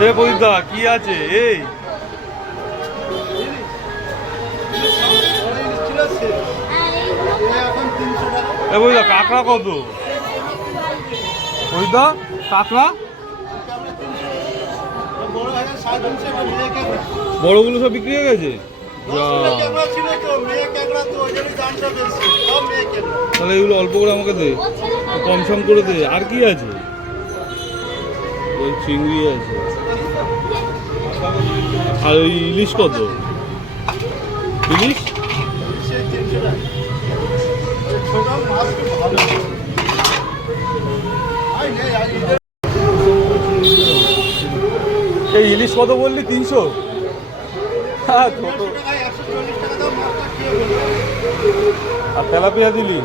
এ বৈদা কি আছে এই বৈদা কাঁকড়া কত বৈদা কাঁকড়া বড়গুলো সব বিক্রি হয়ে গেছে তাহলে এগুলো অল্প করে আমাকে দে কম সম করে দে আর কি আছে ওই চিংড়ি আছে আর ওই ইলিশ কত ইলিশ এই ইলিশ কত বললি 300 হ্যাঁ আর তেলাপিয়া দিলি